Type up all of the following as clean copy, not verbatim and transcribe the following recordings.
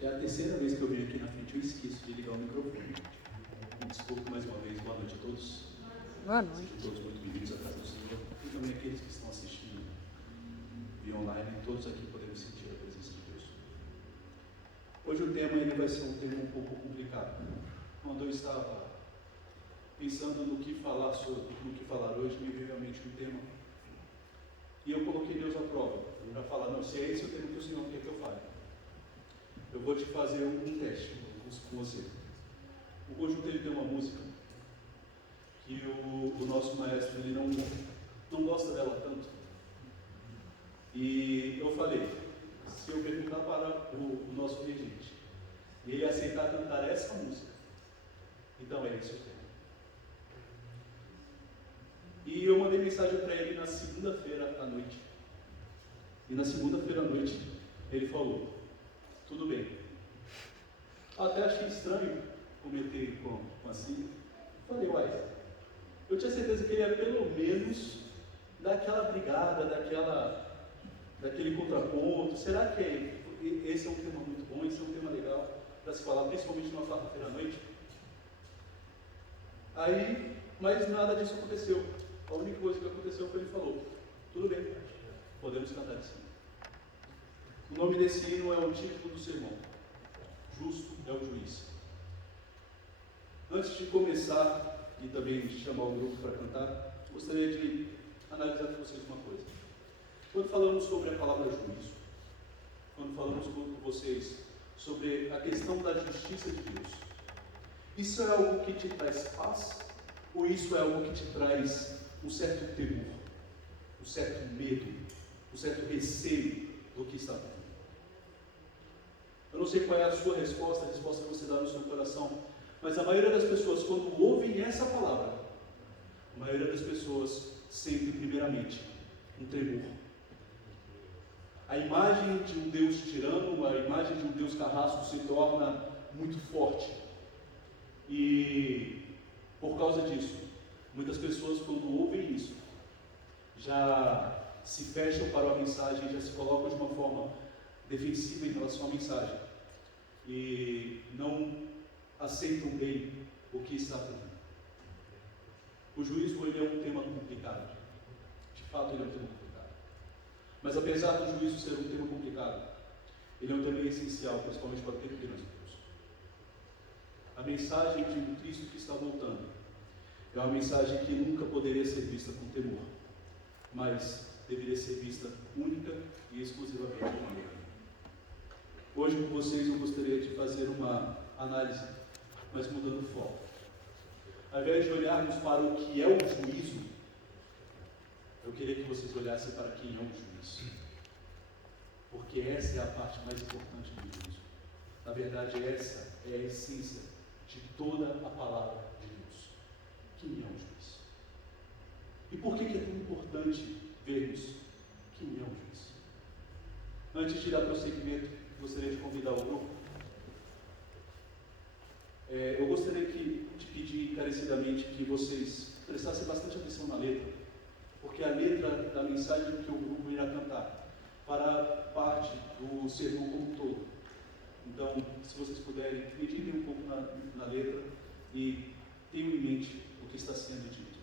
Já é a terceira vez que eu venho aqui na frente, eu esqueço de ligar o microfone. Me desculpe mais uma vez, boa noite a todos. Boa noite. Sejam todos muito bem-vindos à casa do Senhor. E também aqueles que estão assistindo via online, todos aqui podemos sentir a presença de Deus. Hoje o tema ele vai ser um tema um pouco complicado. Quando eu estava pensando no que falar hoje, me veio à mente um tema. E eu coloquei Deus à prova, para falar, não, se é esse o tema que o Senhor quer que eu fale, eu vou te fazer um teste com você. O conjunto ele tem uma música que o nosso maestro ele não gosta dela tanto. E eu falei, se eu perguntar para o nosso regente e ele aceitar cantar essa música, então é esse o tema. E eu mandei mensagem para ele na segunda-feira à noite. E na segunda-feira à noite ele falou, tudo bem. Até achei estranho cometer com a Cília. Falei, uai, eu tinha certeza que ele ia pelo menos dar aquela brigada, daquele contraponto. Será que esse é um tema muito bom, esse é um tema legal para se falar, principalmente numa quarta-feira à noite? Aí, mas nada disso aconteceu. A única coisa que aconteceu foi ele falou, tudo bem, podemos cantar de cima. O nome desse hino é o título do sermão, Justo é o Juiz. Antes de começar e também de chamar o grupo para cantar, gostaria de analisar com vocês uma coisa. Quando falamos sobre a palavra juízo, quando falamos com vocês sobre a questão da justiça de Deus, isso é algo que te traz paz? Ou isso é algo que te traz um certo temor, um certo medo, um certo receio do que está por vir? Eu não sei qual é a sua resposta, a resposta que você dá no seu coração, mas a maioria das pessoas, quando ouvem essa palavra, a maioria das pessoas sente primeiramente um tremor. A imagem de um Deus tirano, a imagem de um Deus carrasco se torna muito forte. E por causa disso, muitas pessoas quando ouvem isso, já se fecham para a mensagem, já se colocam de uma forma defensiva em relação à mensagem e não aceitam bem o que está por vir. O juízo ele é um tema complicado, de fato ele é um tema complicado, mas apesar do juízo ser um tema complicado, ele é um tema essencial, principalmente para aquele que nós temos. A mensagem de um Cristo que está voltando é uma mensagem que nunca poderia ser vista com temor, mas deveria ser vista única e exclusivamente com amor. Hoje com vocês eu gostaria de fazer uma análise, mas mudando o foco. Ao invés de olharmos para o que é o juízo, eu queria que vocês olhassem para quem é o juiz. Porque essa é a parte mais importante do juízo. Na verdade, essa é a essência de toda a palavra de Deus. Quem é o juiz? E por que é tão importante vermos quem é o juiz? Antes de dar prosseguimento, gostaria de convidar o grupo. Eu gostaria de pedir encarecidamente que vocês prestassem bastante atenção na letra, porque a letra da mensagem que o grupo irá cantar fará parte do sermão como um todo. Então, se vocês puderem, meditem um pouco na letra e tenham em mente o que está sendo dito.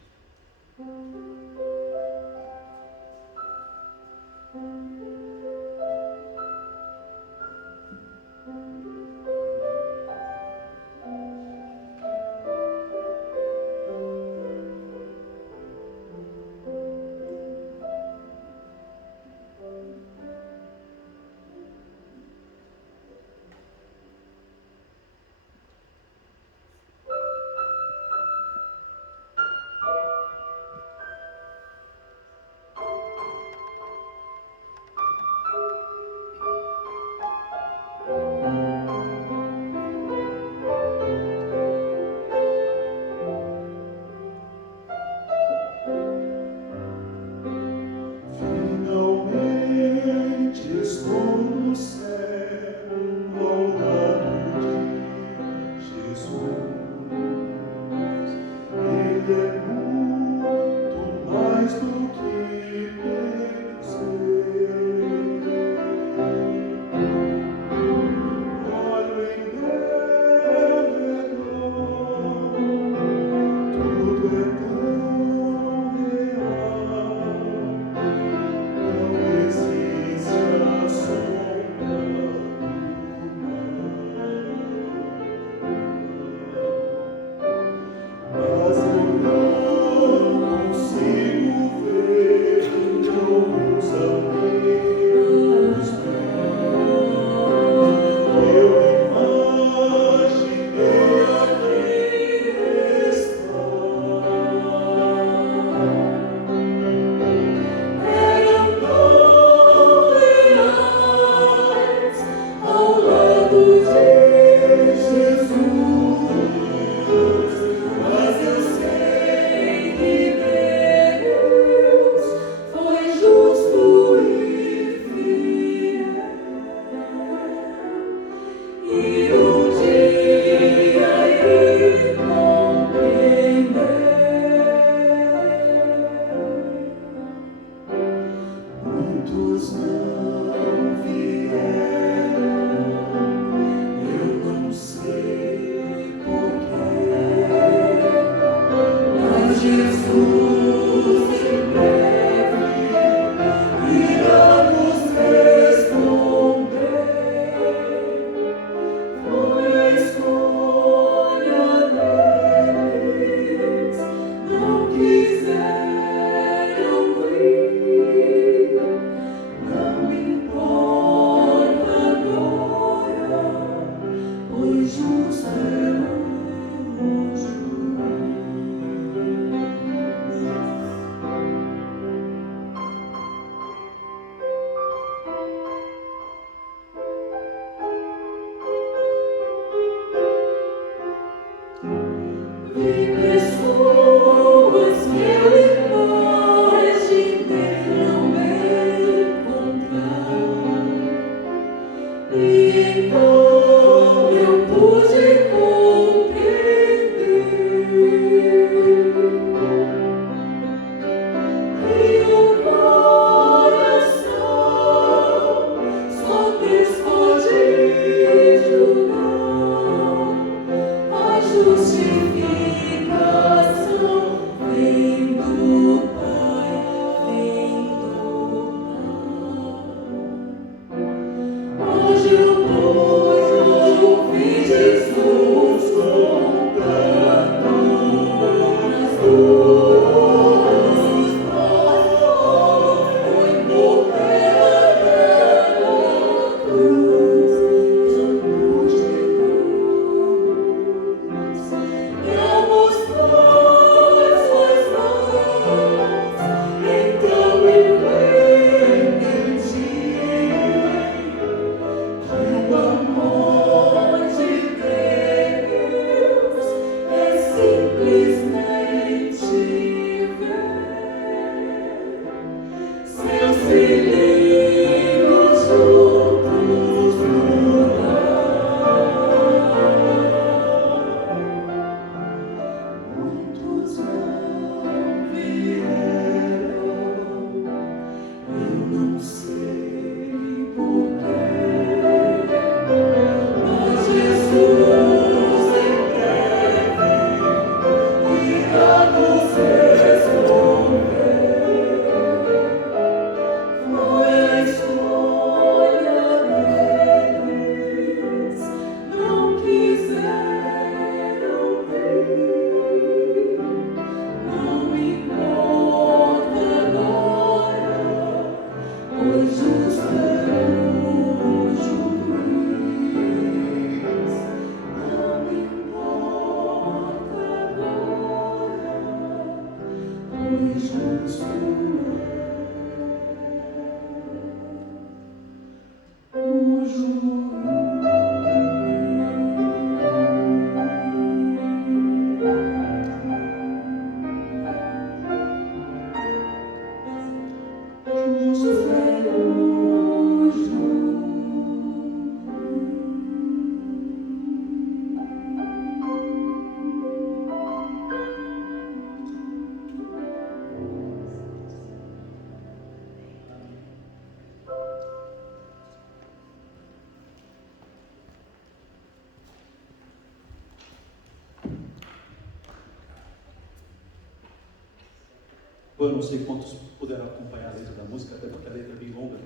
Eu não sei quantos puderam acompanhar a letra da música, até porque a letra é bem longa,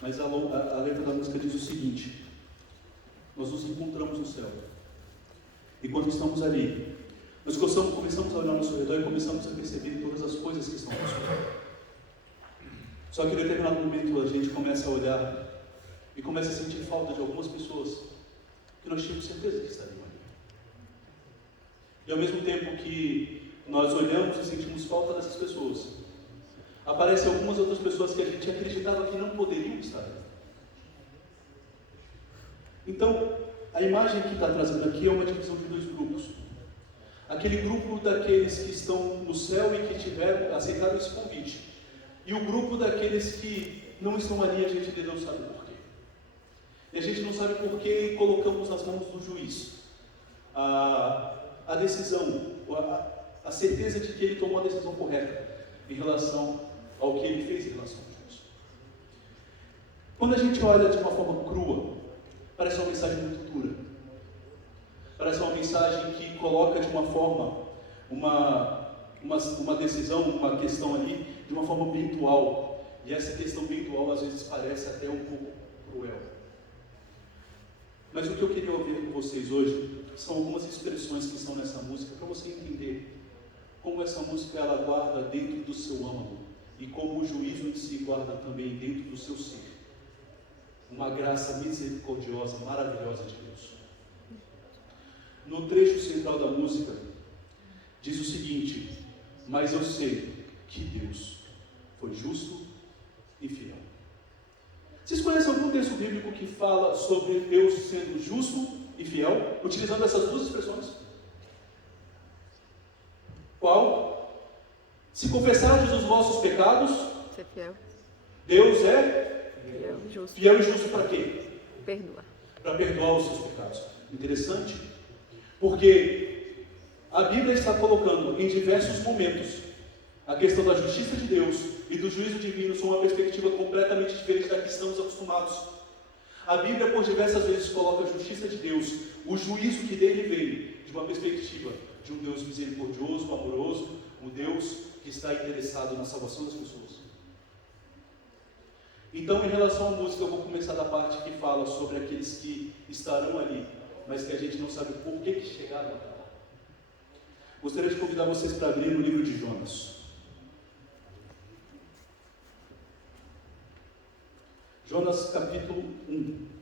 mas a letra da música diz o seguinte: nós nos encontramos no céu, e quando estamos ali, nós começamos a olhar ao nosso redor e começamos a perceber todas as coisas que estão ao nosso redor. Só que em determinado momento a gente começa a olhar e começa a sentir falta de algumas pessoas que nós tínhamos certeza que estariam ali. E ao mesmo tempo que nós olhamos e sentimos falta dessas pessoas, aparecem algumas outras pessoas que a gente acreditava que não poderiam estar ali. Então, a imagem que está trazendo aqui é uma divisão de dois grupos. Aquele grupo daqueles que estão no céu e que aceitaram esse convite, e o grupo daqueles que não estão ali, a gente não sabe porquê. E a gente não sabe porquê e colocamos nas mãos do juiz a decisão, a certeza de que ele tomou a decisão correta em relação ao que ele fez em relação a Deus. Quando a gente olha de uma forma crua, parece uma mensagem muito dura. Parece uma mensagem que coloca de uma forma, uma decisão, uma questão ali, de uma forma bem dual. E essa questão bem dual às vezes parece até um pouco cruel. Mas o que eu queria ouvir com vocês hoje são algumas expressões que estão nessa música, para você entender como essa música ela guarda dentro do seu âmago e como o juízo em si guarda também dentro do seu ser uma graça misericordiosa, maravilhosa de Deus. No trecho central da música diz o seguinte: mas eu sei que Deus foi justo e fiel. Vocês conhecem algum texto bíblico que fala sobre Deus sendo justo e fiel, utilizando essas duas expressões? Qual? Se confessardes os vossos pecados, ser fiel. Deus é Fiel e justo para quê? Perdoar. Para perdoar os seus pecados. Interessante, porque a Bíblia está colocando em diversos momentos a questão da justiça de Deus e do juízo divino sob uma perspectiva completamente diferente da que estamos acostumados. A Bíblia por diversas vezes coloca a justiça de Deus, o juízo que dele vem, de uma perspectiva de um Deus misericordioso, amoroso, um Deus que está interessado na salvação das pessoas. Então, em relação à música, eu vou começar da parte que fala sobre aqueles que estarão ali, mas que a gente não sabe por que chegaram até lá. Gostaria de convidar vocês para abrir o livro de Jonas. Jonas capítulo 1.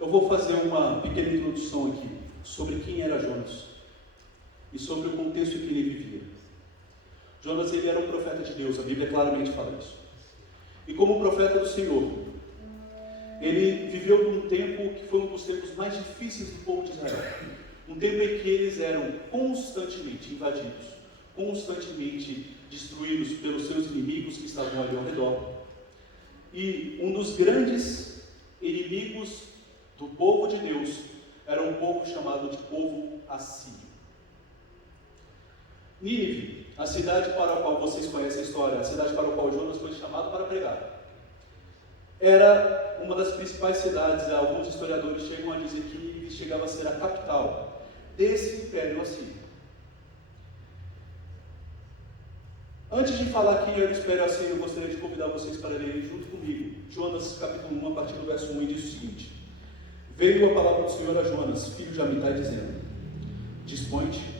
Eu vou fazer uma pequena introdução aqui sobre quem era Jonas e sobre o contexto em que ele vivia. Jonas, ele era um profeta de Deus, a Bíblia claramente fala isso. E como profeta do Senhor, ele viveu num tempo que foi um dos tempos mais difíceis do povo de Israel. Um tempo em que eles eram constantemente invadidos, constantemente destruídos pelos seus inimigos que estavam ali ao redor. E um dos grandes inimigos do povo de Deus era um povo chamado de povo assírio. Nínive, a cidade para a qual vocês conhecem a história, a cidade para a qual Jonas foi chamado para pregar, era uma das principais cidades. Alguns historiadores chegam a dizer que Nínive chegava a ser a capital desse império assírio. Antes de falar quem era o império assírio, eu gostaria de convidar vocês para lerem junto comigo Jonas capítulo 1, a partir do verso 1, e diz o seguinte: veio a palavra do Senhor a Jonas, filho de Amitai, dizendo: dispõe-te,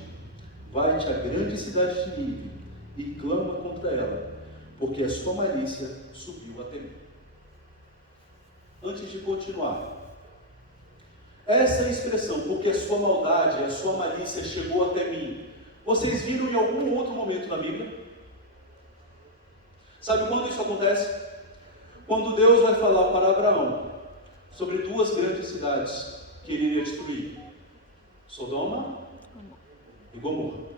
vai-te à grande cidade de Nínive e clama contra ela, porque a sua malícia subiu até mim. Antes de continuar, essa expressão, porque a sua maldade, a sua malícia chegou até mim, vocês viram em algum outro momento na Bíblia? Sabe quando isso acontece? Quando Deus vai falar para Abraão sobre duas grandes cidades que ele iria destruir: Sodoma e Gomorra.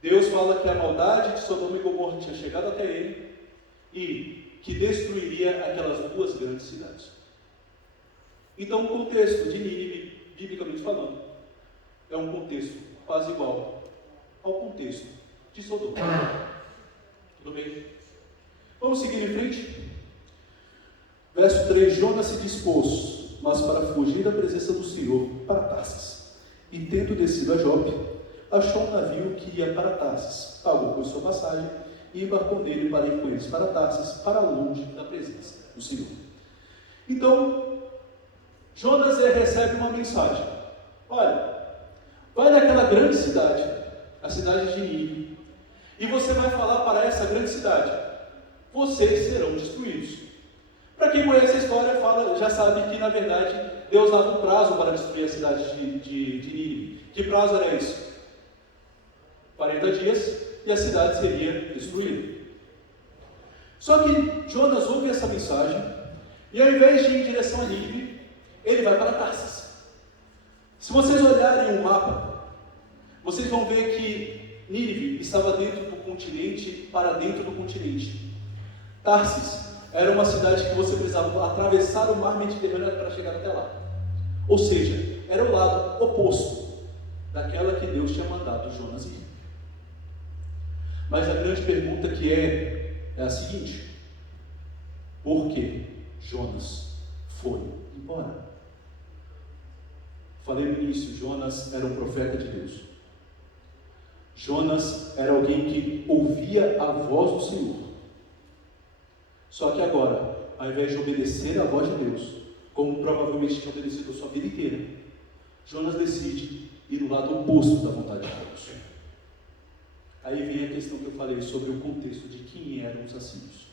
Deus fala que a maldade de Sodoma e Gomorra tinha chegado até ele e que destruiria aquelas duas grandes cidades. Então o contexto de Nínive, biblicamente falando, é um contexto quase igual ao contexto de Sodoma. Tudo bem? Vamos seguir em frente? Verso 3: Jonas se dispôs, mas para fugir da presença do Senhor, para Tarsis. E tendo descido a Jope, achou um navio que ia para Tarsis, pagou por sua passagem e embarcou nele para ir com eles para Tarsis, para longe da presença do Senhor. Então, Jonas recebe uma mensagem: olha, vai naquela grande cidade, a cidade de Nínive, e você vai falar para essa grande cidade: vocês serão destruídos. Para quem conhece a história, já sabe que na verdade Deus dava um prazo para destruir a cidade de Nínive. Que prazo era esse? 40 dias e a cidade seria destruída. Só que Jonas ouve essa mensagem e ao invés de ir em direção a Nínive, ele vai para Tarsis. Se vocês olharem o mapa, vocês vão ver que Nínive estava dentro do continente, para dentro do continente. Tarsis era uma cidade que você precisava atravessar o mar Mediterrâneo para chegar até lá. Ou seja, era o lado oposto daquela que Deus tinha mandado Jonas ir. Mas a grande pergunta que é a seguinte: por que Jonas foi embora? Falei no início, Jonas era um profeta de Deus. Jonas era alguém que ouvia a voz do Senhor. Só que agora, ao invés de obedecer à voz de Deus, como provavelmente tinha obedecido a sua vida inteira, Jonas decide ir no lado oposto da vontade de Deus. Aí vem a questão que eu falei sobre o contexto de quem eram os assírios.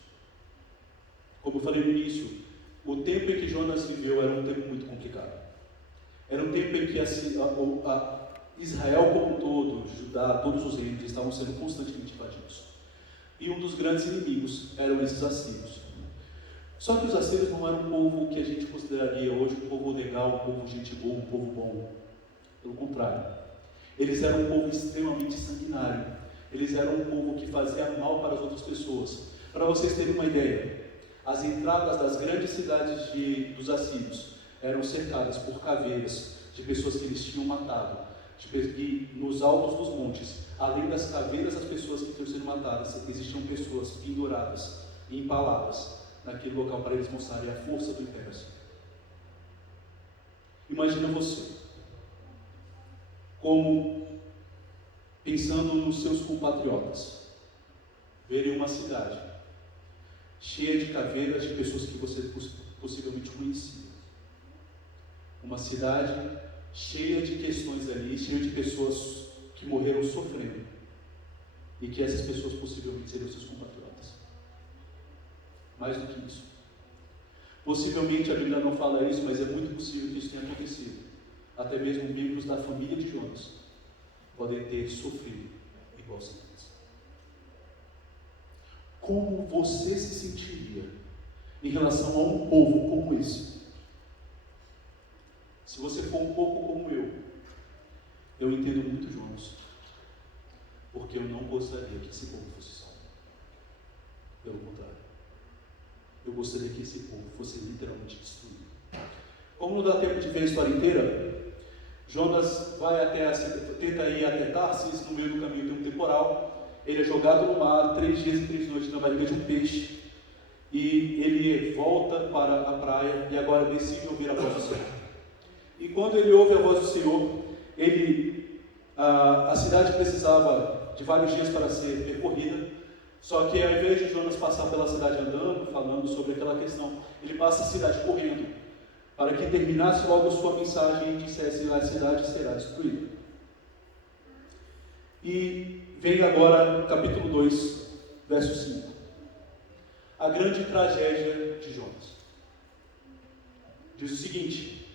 Como eu falei no início, o tempo em que Jonas viveu era um tempo muito complicado. Era um tempo em que Israel como um todo, Judá, todos os reinos estavam sendo constantemente invadidos. E um dos grandes inimigos eram esses assírios. Só que os assírios não eram um povo que a gente consideraria hoje um povo legal, um povo gente boa, um povo bom. Pelo contrário, eles eram um povo extremamente sanguinário. Eles eram um povo que fazia mal para as outras pessoas. Para vocês terem uma ideia, as entradas das grandes cidades dos assírios eram cercadas por caveiras de pessoas que eles tinham matado. E nos altos dos montes, além das caveiras das pessoas que tinham sido matadas, existiam pessoas penduradas e empaladas naquele local para eles mostrarem a força do Império. Imagina você, como pensando nos seus compatriotas, verem uma cidade cheia de caveiras de pessoas que você possivelmente conhecia. Uma cidade cheia de questões ali, cheia de pessoas que morreram sofrendo, e que essas pessoas possivelmente seriam seus compatriotas. Mais do que isso, possivelmente a Bíblia não fala isso, mas é muito possível que isso tenha acontecido. Até mesmo membros da família de Jonas podem ter sofrido igual a eles. Como você se sentiria em relação a um povo como esse? Se você for um pouco como eu entendo muito Jonas, porque eu não gostaria que esse povo fosse salvo. Pelo contrário, eu gostaria que esse povo fosse literalmente destruído. Como não dá tempo de ver a história inteira, Jonas tenta ir até Tarsis. No meio do caminho tem um temporal, ele é jogado no mar 3 dias e 3 noites na barriga de um peixe, e ele volta para a praia e agora decide ouvir a voz do Senhor. E quando ele ouve a voz do Senhor, a cidade precisava de vários dias para ser percorrida, só que ao invés de Jonas passar pela cidade andando, falando sobre aquela questão, ele passa a cidade correndo, para que terminasse logo sua mensagem e dissesse: a cidade será destruída. E vem agora capítulo 2, Verso 5. A grande tragédia de Jonas. Diz o seguinte: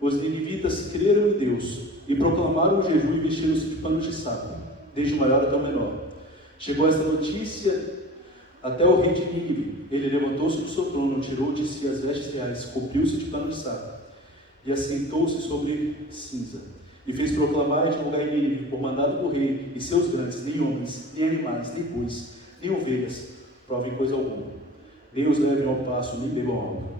os ninivitas creram em Deus e proclamaram o jejum e vestiram-se de panos de saco, desde o maior até o menor. Chegou esta notícia até o rei de Nínive. Ele levantou-se do seu trono, tirou de si as vestes reais, cobriu-se de pano de saco e assentou-se sobre cinza. E fez proclamar e divulgar em Nínive, por mandado do rei e seus grandes, nem homens, nem animais, nem bois, nem ovelhas, provem coisa alguma. Nem os levem ao passo, nem bebam algo,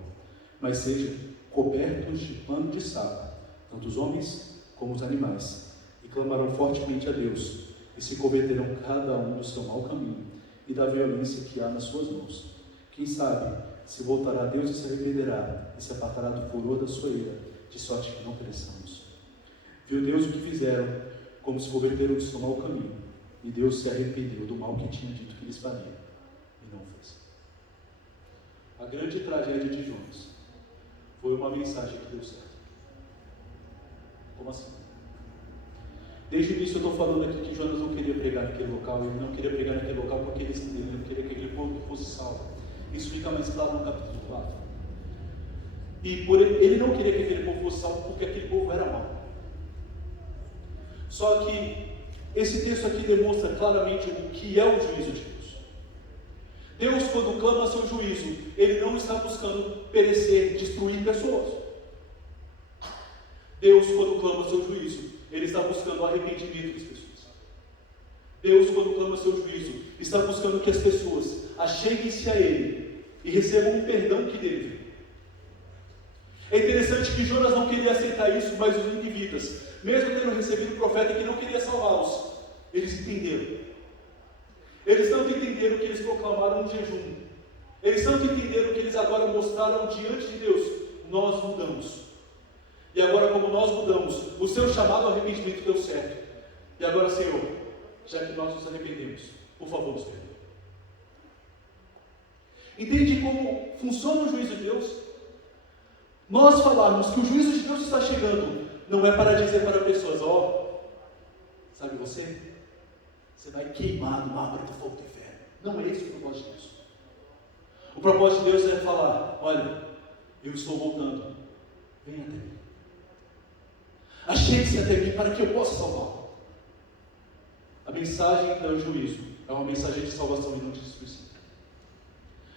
mas sejam cobertos de pano de saco, tanto os homens como os animais, e clamarão fortemente a Deus, e se converterão cada um do seu mau caminho e da violência que há nas suas mãos. Quem sabe se voltará a Deus e se arrependerá, e se apartará do furor da sua ira, de sorte que não pereçamos. Viu Deus o que fizeram, como se converteram do seu mau caminho, e Deus se arrependeu do mal que tinha dito que lhes faria, e não fez. A grande tragédia de Jonas foi uma mensagem que deu certo. Como assim? Desde o início eu estou falando aqui que Jonas não queria pregar naquele local, ele não queria pregar naquele local porque ele não queria que aquele povo fosse salvo. Isso fica mais claro no capítulo 4. E ele não queria que aquele povo fosse salvo porque aquele povo era mau. Só que esse texto aqui demonstra claramente o que é o juízo de Deus. Deus, quando clama seu juízo, Ele não está buscando perecer, destruir pessoas. Deus, quando clama seu juízo, Ele está buscando arrependimento das pessoas. Deus, quando clama seu juízo, está buscando que as pessoas acheguem-se a Ele e recebam o perdão que dele veio. É interessante que Jonas não queria aceitar isso, mas os ninivitas, mesmo tendo recebido o profeta que não queria salvá-los, eles entenderam. Eles tanto entenderam que eles proclamaram um jejum. Eles tanto entenderam que eles agora mostraram diante de Deus: nós mudamos. E agora, como nós mudamos, o seu chamado ao arrependimento deu certo. E agora, Senhor, já que nós nos arrependemos, por favor, nos perdoe. Entende como funciona o juízo de Deus? Nós falarmos que o juízo de Deus está chegando, não é para dizer para pessoas: ó, sabe você vai queimar no mar do fogo do inferno. Não é esse o propósito de Deus. O propósito de Deus é falar: olha, eu estou voltando, venha até mim. Achegue-se até mim para que eu possa salvá-lo. A mensagem do juízo é uma mensagem de salvação e não de destruição.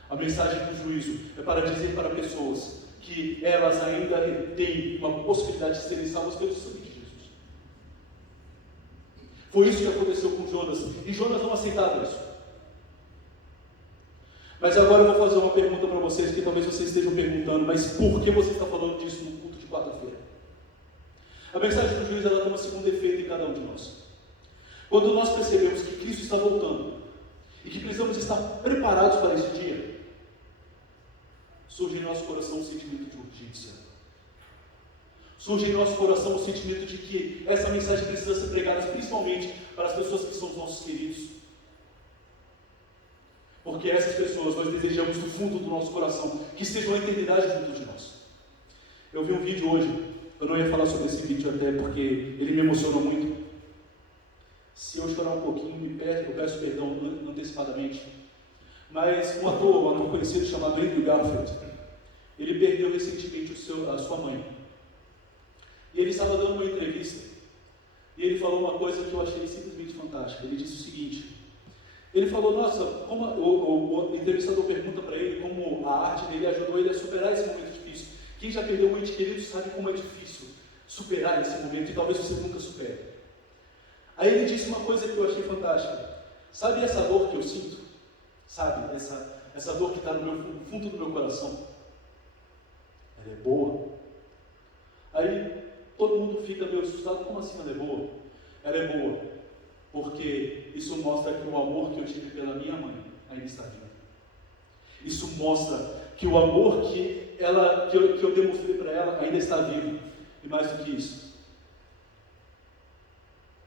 A mensagem do juízo é para dizer para pessoas que elas ainda têm uma possibilidade de serem salvas pelo sangue de Jesus. Foi isso que aconteceu com Jonas, e Jonas não aceitava isso. Mas agora eu vou fazer uma pergunta para vocês, que talvez vocês estejam perguntando: mas por que você está falando disso no culto de quarta-feira? A mensagem do juízo, ela tem um segundo efeito em cada um de nós. Quando nós percebemos que Cristo está voltando e que precisamos estar preparados para esse dia, surge em nosso coração um sentimento de urgência. Surge em nosso coração o sentimento de que essa mensagem precisa ser pregada principalmente para as pessoas que são os nossos queridos. Porque essas pessoas nós desejamos do fundo do nosso coração que estejam a eternidade junto de nós. Eu vi um vídeo hoje, eu não ia falar sobre esse vídeo até porque ele me emocionou muito. Se eu chorar um pouquinho, eu peço perdão antecipadamente. Mas um ator conhecido chamado Andrew Garfield, ele perdeu recentemente a sua mãe. E ele estava dando uma entrevista, e ele falou uma coisa que eu achei simplesmente fantástica. Ele disse o seguinte: ele falou, nossa, como o entrevistador pergunta para ele como a arte dele ajudou ele a superar esse momento difícil. Quem já perdeu um ente querido sabe como é difícil superar esse momento, e talvez você nunca supere. Aí ele disse uma coisa que eu achei fantástica: sabe essa dor que eu sinto? Sabe, essa dor que está no fundo do meu coração? Ela é boa. Aí todo mundo fica meio assustado: como assim ela é boa? Ela é boa porque isso mostra que o amor que eu tive pela minha mãe ainda está vivo. Isso mostra que o amor que eu demonstrei para ela ainda está vivo. E mais do que isso,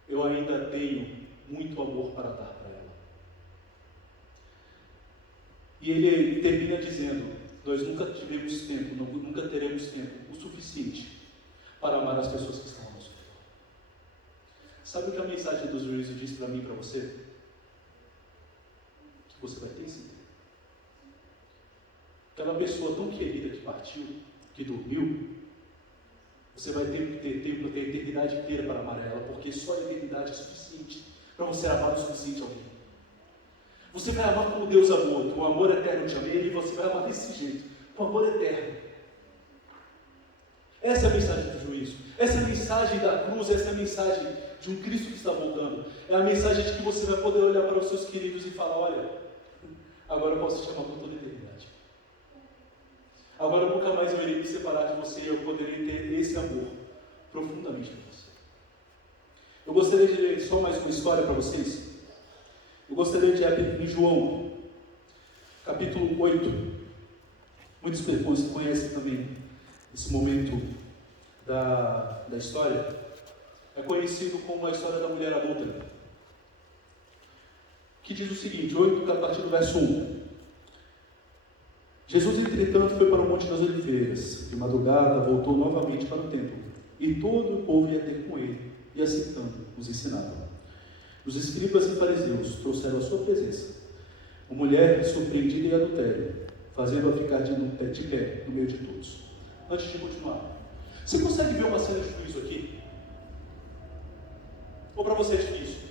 eu ainda tenho muito amor para dar para ela. E ele termina dizendo: nós nunca tivemos tempo, nunca teremos tempo o suficiente para amar as pessoas que estão ao nosso redor. Sabe o que a mensagem do juízo diz para mim e para você? Você vai ter sim. Aquela pessoa tão querida que partiu, que dormiu, você vai ter tempo, ter a eternidade inteira para amar ela, porque só a eternidade é suficiente para você amar o suficiente a alguém. Você vai amar como Deus amou, com o amor eterno te amei, e você vai amar desse jeito, com amor eterno. Essa é a mensagem do juízo, essa é a mensagem da cruz, essa é a mensagem de um Cristo que está voltando. É a mensagem de que você vai poder olhar para os seus queridos e falar: olha, agora eu posso te amar por toda a eternidade. Agora nunca mais eu irei me separar de você e eu poderei ter esse amor profundamente por você. Eu gostaria de ler só mais uma história para vocês. Eu gostaria de abrir em João, capítulo 8. Muitas pessoas conhecem também esse momento da história. É conhecido como a história da mulher adúltera, que diz o seguinte, 8, a partir do verso 1. Jesus, entretanto, foi para o Monte das Oliveiras. De madrugada, voltou novamente para o templo, e todo o povo ia ter com ele, e assentando, os ensinava. Os escribas e fariseus trouxeram à sua presença uma mulher surpreendida em adultério, fazendo-a ficar de pé no meio de todos. Antes de continuar, você consegue ver uma cena de juízo aqui? Ou para você é difícil?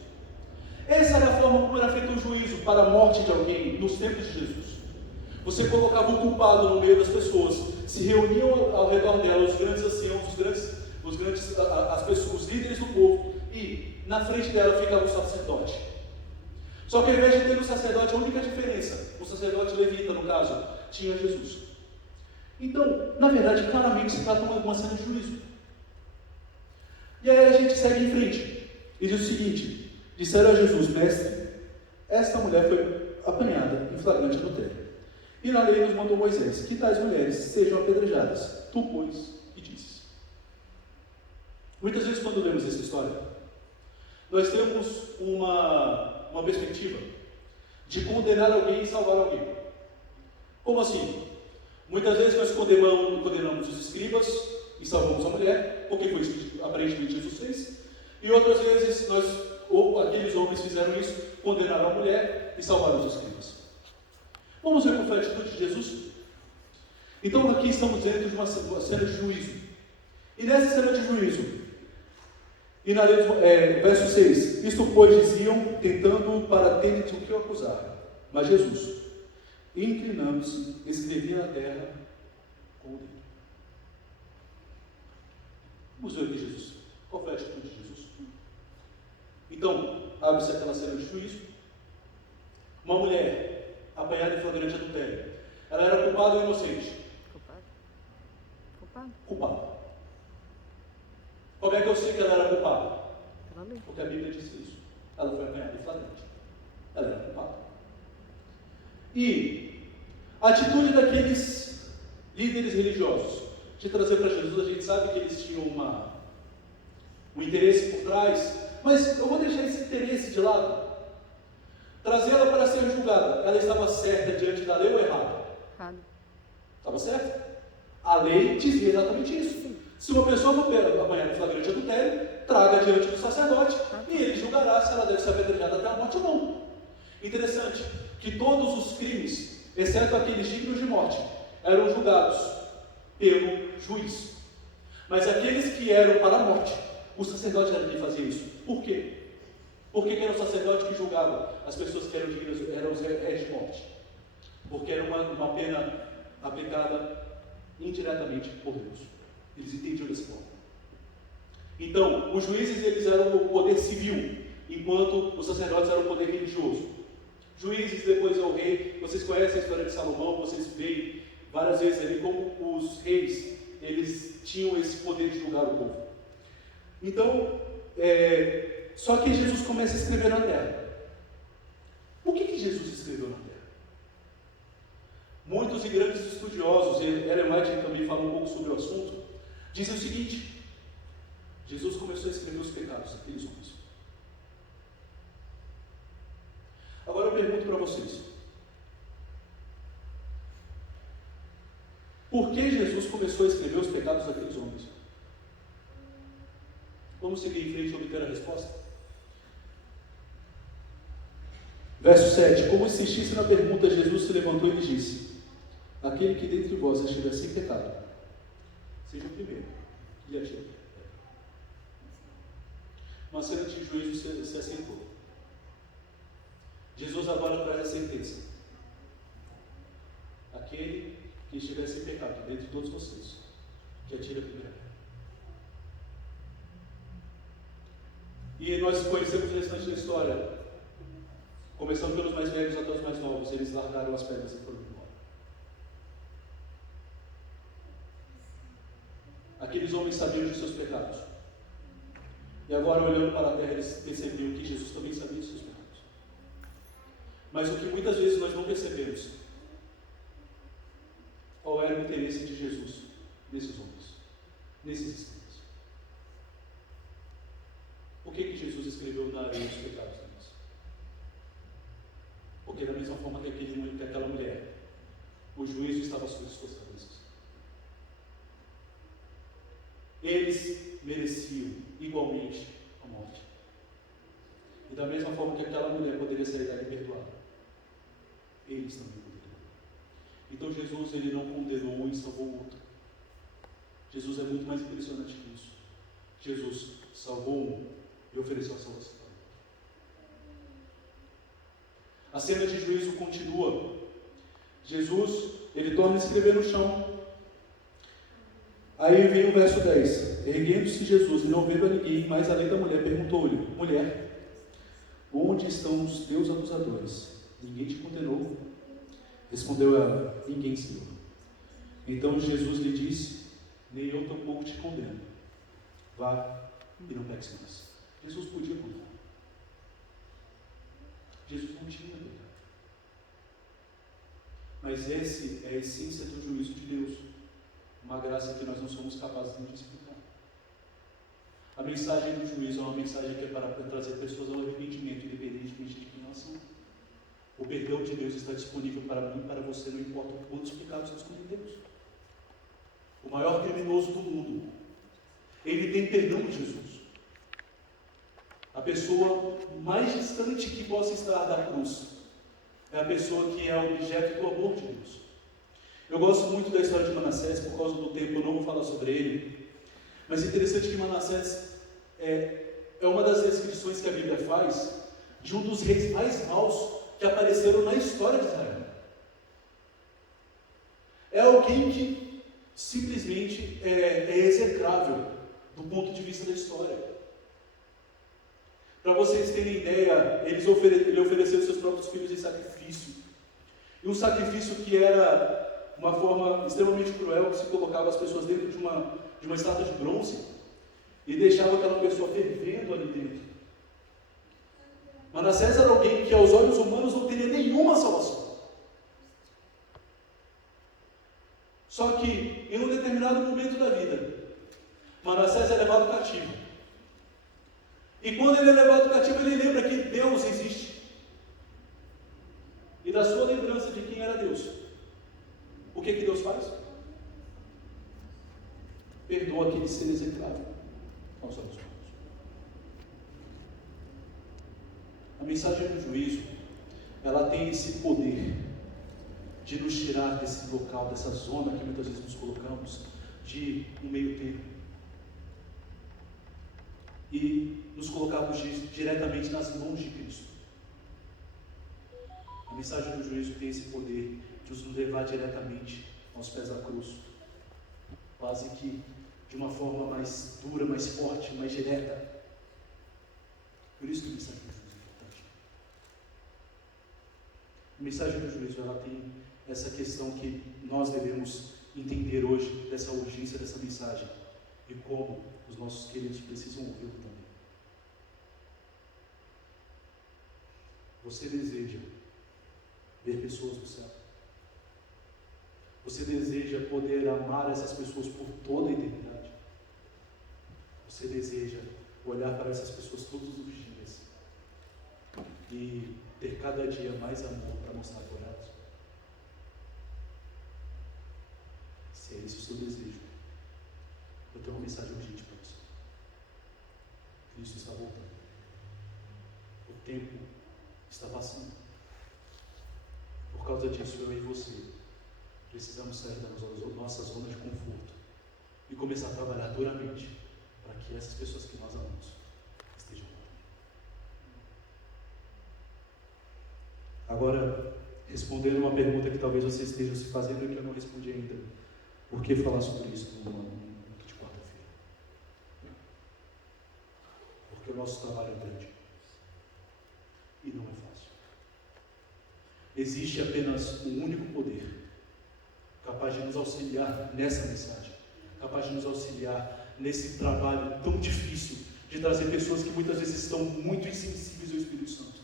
Essa era a forma como era feito o juízo para a morte de alguém nos tempos de Jesus. Você colocava o culpado no meio das pessoas, se reuniam ao redor dela os grandes anciãos, as pessoas, os líderes do povo, e na frente dela ficava o sacerdote. Só que ao invés de ter o sacerdote, a única diferença, o sacerdote levita, no caso, tinha Jesus. Então, na verdade, claramente se trata de uma cena de juízo. E aí a gente segue em frente e diz o seguinte: disseram a Jesus: mestre, esta mulher foi apanhada em flagrante adultério. E na lei nos mandou Moisés que tais mulheres sejam apedrejadas. Tu, pois, que dizes? Muitas vezes, quando lemos essa história, nós temos uma perspectiva de condenar alguém e salvar alguém. Como assim? Muitas vezes nós condenamos os escribas e salvamos a mulher, porque foi isso que aparentemente Jesus fez, e outras vezes aqueles homens fizeram isso, condenaram a mulher e salvaram os escribas. Vamos ver qual foi a atitude de Jesus? Então aqui estamos dentro de uma cena de juízo. E nessa cena de juízo, e na lei, verso 6, isto pois diziam, tentando para terem de o que o acusar. Mas Jesus, inclinando-se, escrevia na terra com o dedo. Vamos ver aqui Jesus. Qual foi a atitude de Jesus? Então, abre-se aquela cena de juízo. Uma mulher apanhada em flagrante adultério. Ela era culpada ou inocente? Culpada. Como é que eu sei que ela era culpada? Porque a Bíblia diz isso. Ela foi apanhada em flagrante. Ela era culpada. E a atitude daqueles líderes religiosos de trazer para Jesus, a gente sabe que eles tinham um interesse por trás, mas eu vou deixar esse interesse de lado. Trazê-la para ser julgada, ela estava certa diante da lei ou errada? Errada. Estava certa? A lei dizia exatamente isso. Se uma pessoa for apanhada em flagrante adultério, traga diante do sacerdote e ele julgará se ela deve ser apedrejada até a morte ou não. Interessante que todos os crimes, exceto aqueles dignos de morte, eram julgados pelo juiz. Mas aqueles que eram para a morte, o sacerdote era quem fazia isso. Por quê? Porque era o sacerdote que julgava as pessoas que eram dignas, eram os réis de morte. Porque era uma pena aplicada indiretamente por Deus. Eles entendiam dessa forma. Então, os juízes eles eram o poder civil, enquanto os sacerdotes eram o poder religioso. Juízes, depois é o rei. Vocês conhecem a história de Salomão, vocês veem várias vezes ali como os reis, eles tinham esse poder de julgar o povo. Então, só que Jesus começa a escrever na terra. O que Jesus escreveu na terra? Muitos e grandes estudiosos, Ellen White também fala um pouco sobre o assunto, dizem o seguinte: Jesus começou a escrever os pecados daqueles homens. Agora eu pergunto para vocês: por que Jesus começou a escrever os pecados daqueles homens? Vamos seguir em frente e obter a resposta? Verso 7. Como insistisse na pergunta, Jesus se levantou e lhe disse: aquele que dentre vós estiver sem pecado, seja o primeiro que atire. Uma cena de juízo se assentou. Jesus agora traz a sentença: aquele que estiver sem pecado, dentre todos vocês, que atire a primeira pedra. E nós conhecemos o restante da história. Começando pelos mais velhos até os mais novos, eles largaram as pedras e foram embora. Aqueles homens sabiam de seus pecados. E agora, olhando para a terra, eles percebiam que Jesus também sabia de seus pecados. Mas o que muitas vezes nós não percebemos, qual era o interesse de Jesus nesses homens, nesses escritos. Por que Jesus escreveu na areia os pecados deles? Porque da mesma forma que aquela mulher, o juízo estava sobre as suas cabeças. Eles mereciam igualmente a morte. E da mesma forma que aquela mulher poderia sair dali perdoada, eles também poderiam. Então Jesus, ele não condenou um e salvou o outro. Jesus é muito mais impressionante que isso. Jesus salvou um e ofereceu a salvação. A cena de juízo continua. Jesus, ele torna a escrever no chão. Aí vem o verso 10. Erguendo-se Jesus e não vendo a ninguém, mais além da mulher, perguntou-lhe: mulher, onde estão os teus acusadores? Ninguém te condenou? Respondeu ela: ninguém, Senhor. Então Jesus lhe disse: nem eu tampouco te condeno. Vá e não peques mais. Jesus podia condenar. Jesus não tinha pecado. Mas essa é a essência do juízo de Deus. Uma graça que nós não somos capazes de explicar. A mensagem do juízo é uma mensagem que é para trazer pessoas ao arrependimento, independentemente de quem elas são. O perdão de Deus está disponível para mim e para você, não importa quantos pecados nós cometemos. O maior criminoso do mundo, ele tem perdão de Jesus. A pessoa mais distante que possa estar da cruz é a pessoa que é objeto do amor de Deus. Eu gosto muito da história de Manassés, por causa do tempo eu não vou falar sobre ele, mas é interessante que Manassés é uma das descrições que a Bíblia faz de um dos reis mais maus que apareceram na história de Israel. É alguém que simplesmente é execrável do ponto de vista da história. Para vocês terem ideia, ele ofereceu seus próprios filhos em sacrifício. E um sacrifício que era uma forma extremamente cruel, que se colocava as pessoas dentro de uma estátua de bronze e deixava aquela pessoa fervendo ali dentro. Manassés era alguém que aos olhos humanos não teria nenhuma salvação. Só que em um determinado momento da vida, Manassés é levado cativo. E quando ele é levado cativo, ele lembra que Deus existe. E da sua lembrança de quem era Deus, o que Deus faz? Perdoa aquele ser execrável aos olhos humanos. A mensagem do juízo, ela tem esse poder de nos tirar desse local, dessa zona que muitas vezes nos colocamos, de um meio termo. E nos colocarmos diretamente nas mãos de Cristo. A mensagem do juízo tem esse poder de nos levar diretamente aos pés da cruz, quase que de uma forma mais dura, mais forte, mais direta. Por isso que a mensagem do juízo é importante. A mensagem do juízo, ela tem essa questão que nós devemos entender hoje, dessa urgência dessa mensagem, e como os nossos queridos precisam ouvir também. Você deseja ver pessoas no céu? Você deseja poder amar essas pessoas por toda a eternidade? Você deseja olhar para essas pessoas todos os dias e ter cada dia mais amor para mostrar por elas? Se é esse o seu desejo, eu tenho uma mensagem urgente para você. Cristo está voltando. O tempo está passando. causa disso, eu e você precisamos sair da nossa zona de conforto e começar a trabalhar duramente para que essas pessoas que nós amamos estejam lá. Agora, respondendo uma pergunta que talvez você esteja se fazendo e que eu não respondi ainda. Por que falar sobre isso num culto de quarta-feira? Porque o nosso trabalho é grande e não é fácil. Existe apenas um único poder capaz de nos auxiliar nessa mensagem, capaz de nos auxiliar nesse trabalho tão difícil de trazer pessoas que muitas vezes estão muito insensíveis ao Espírito Santo.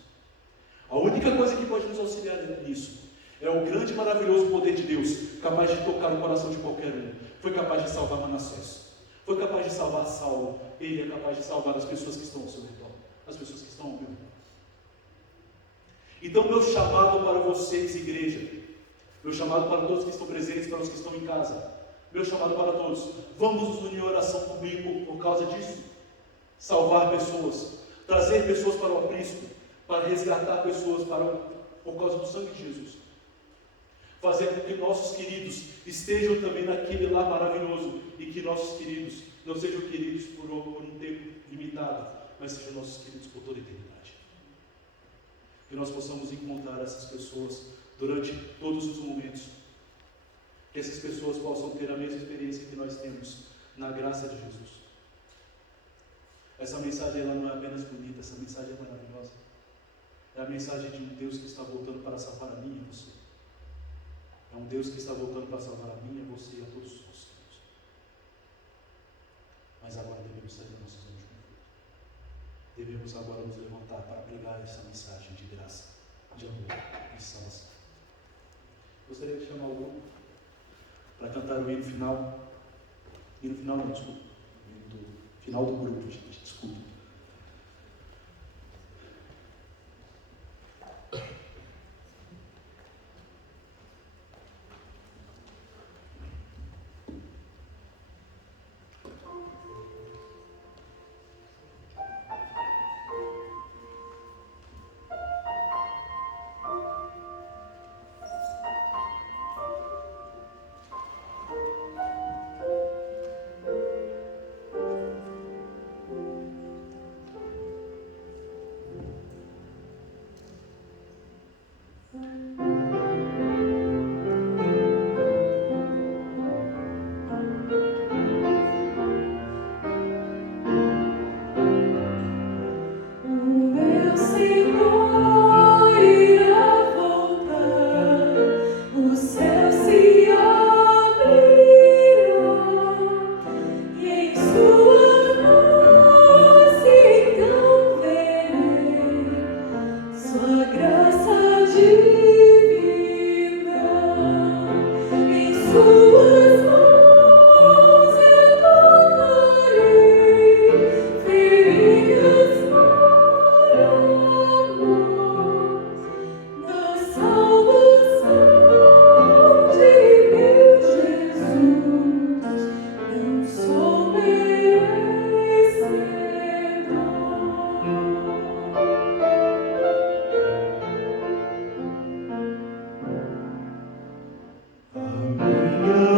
A única coisa que pode nos auxiliar nisso é o grande e maravilhoso poder de Deus, capaz de tocar o coração de qualquer um. Foi capaz de salvar Manassés, foi capaz de salvar Saulo, ele é capaz de salvar as pessoas que estão ao seu redor, as pessoas que estão ao meu redor. Então, meu chamado para vocês, igreja, meu chamado para todos que estão presentes, para os que estão em casa, meu chamado para todos, vamos nos unir em oração comigo por causa disso. Salvar pessoas, trazer pessoas para o aprisco, para resgatar pessoas por causa do sangue de Jesus. Fazer com que nossos queridos estejam também naquele lar maravilhoso e que nossos queridos não sejam queridos por um tempo limitado, mas sejam nossos queridos por toda a eternidade. Que nós possamos encontrar essas pessoas durante todos os momentos. Que essas pessoas possam ter a mesma experiência que nós temos na graça de Jesus. Essa mensagem ela não é apenas bonita, essa mensagem é maravilhosa. É a mensagem de um Deus que está voltando para salvar a mim e você. É um Deus que está voltando para salvar a mim, a você e a todos os nossos filhos. Mas agora devemos sair da nossa zona de conforto. Devemos agora nos levantar para pregar essa mensagem de graça, de amor e salvação. Gostaria de chamar o grupo para cantar o hino final. Hino final não, desculpa. Hino do final do grupo, gente, desculpa. Minha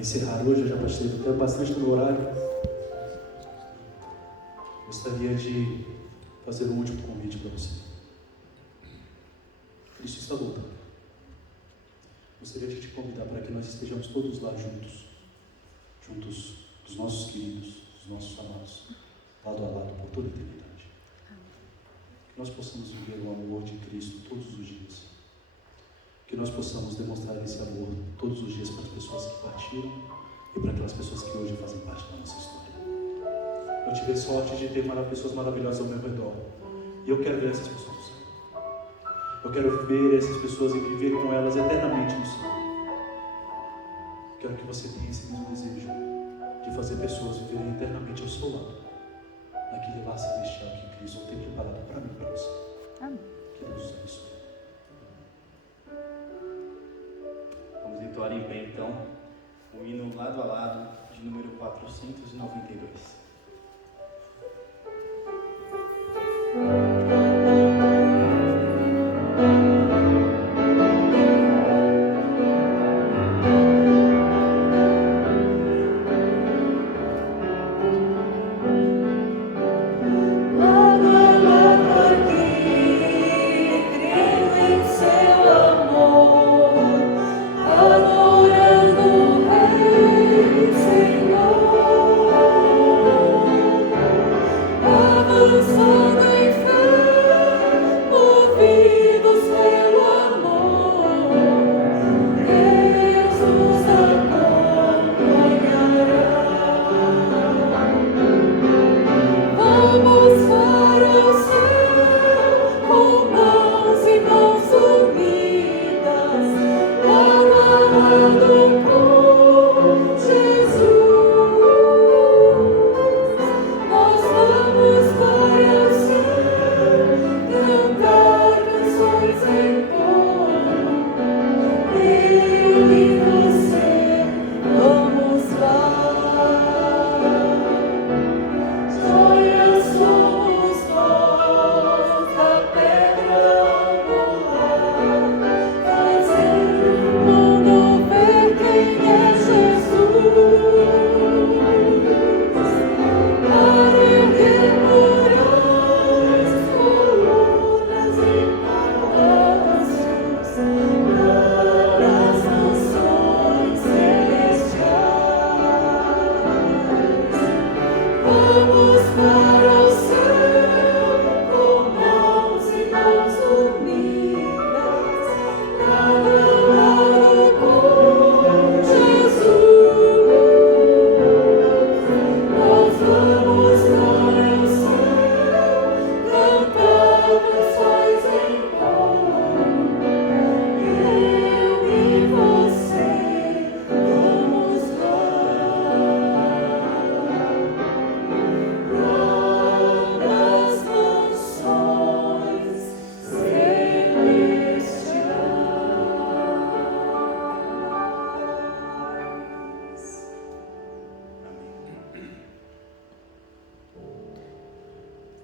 encerrar hoje, eu já passei até bastante do meu horário. Gostaria de fazer um último convite para você. Cristo está voltando. Gostaria de te convidar para que nós estejamos todos lá juntos dos nossos queridos, dos nossos amados, lado a lado por toda a eternidade. Que nós possamos viver o amor de Cristo todos os dias. Que nós possamos demonstrar esse amor todos os dias para as pessoas que partiram e para aquelas pessoas que hoje fazem parte da nossa história. Eu tive a sorte de ter pessoas maravilhosas ao meu redor. E eu quero ver essas pessoas no céu. Eu quero ver essas pessoas e viver com elas eternamente no céu. Quero que você tenha esse mesmo desejo de fazer pessoas viverem eternamente ao seu lado, naquele lar celestial que Cristo tem preparado para mim e para você. Amém. Que Deus os abençoe. Vamos entoar em pé então o hino Lado a Lado de número 492.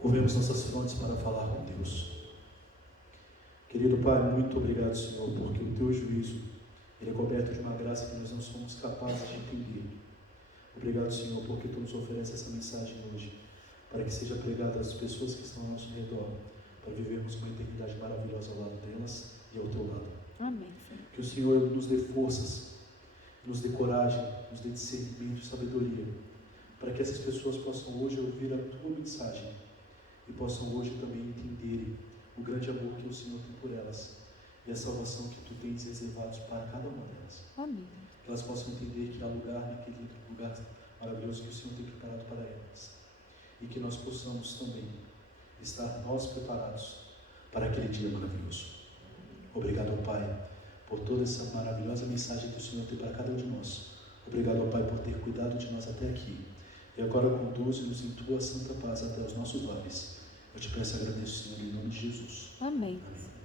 Curvemos nossas frontes para falar com Deus. Querido Pai, muito obrigado, Senhor, porque o Teu juízo ele é coberto de uma graça que nós não somos capazes de entender. Obrigado, Senhor, porque Tu nos oferece essa mensagem hoje, para que seja pregada às pessoas que estão ao nosso redor, para vivermos uma eternidade maravilhosa ao lado delas e ao Teu lado. Amém. Que o Senhor nos dê forças, nos dê coragem, nos dê discernimento e sabedoria, para que essas pessoas possam hoje ouvir a Tua mensagem e possam hoje também entenderem o grande amor que o Senhor tem por elas e a salvação que Tu tens reservado para cada uma delas. Amém. Que elas possam entender que há lugar naquele lugar maravilhoso que o Senhor tem preparado para elas. E que nós possamos também estar nós preparados para aquele dia maravilhoso. Obrigado, Pai, por toda essa maravilhosa mensagem que o Senhor tem para cada um de nós. Obrigado, Pai, por ter cuidado de nós até aqui. E agora conduze-nos em Tua santa paz até os nossos lares. Eu te peço e agradeço, Senhor, em nome de Jesus. Amém. Amém.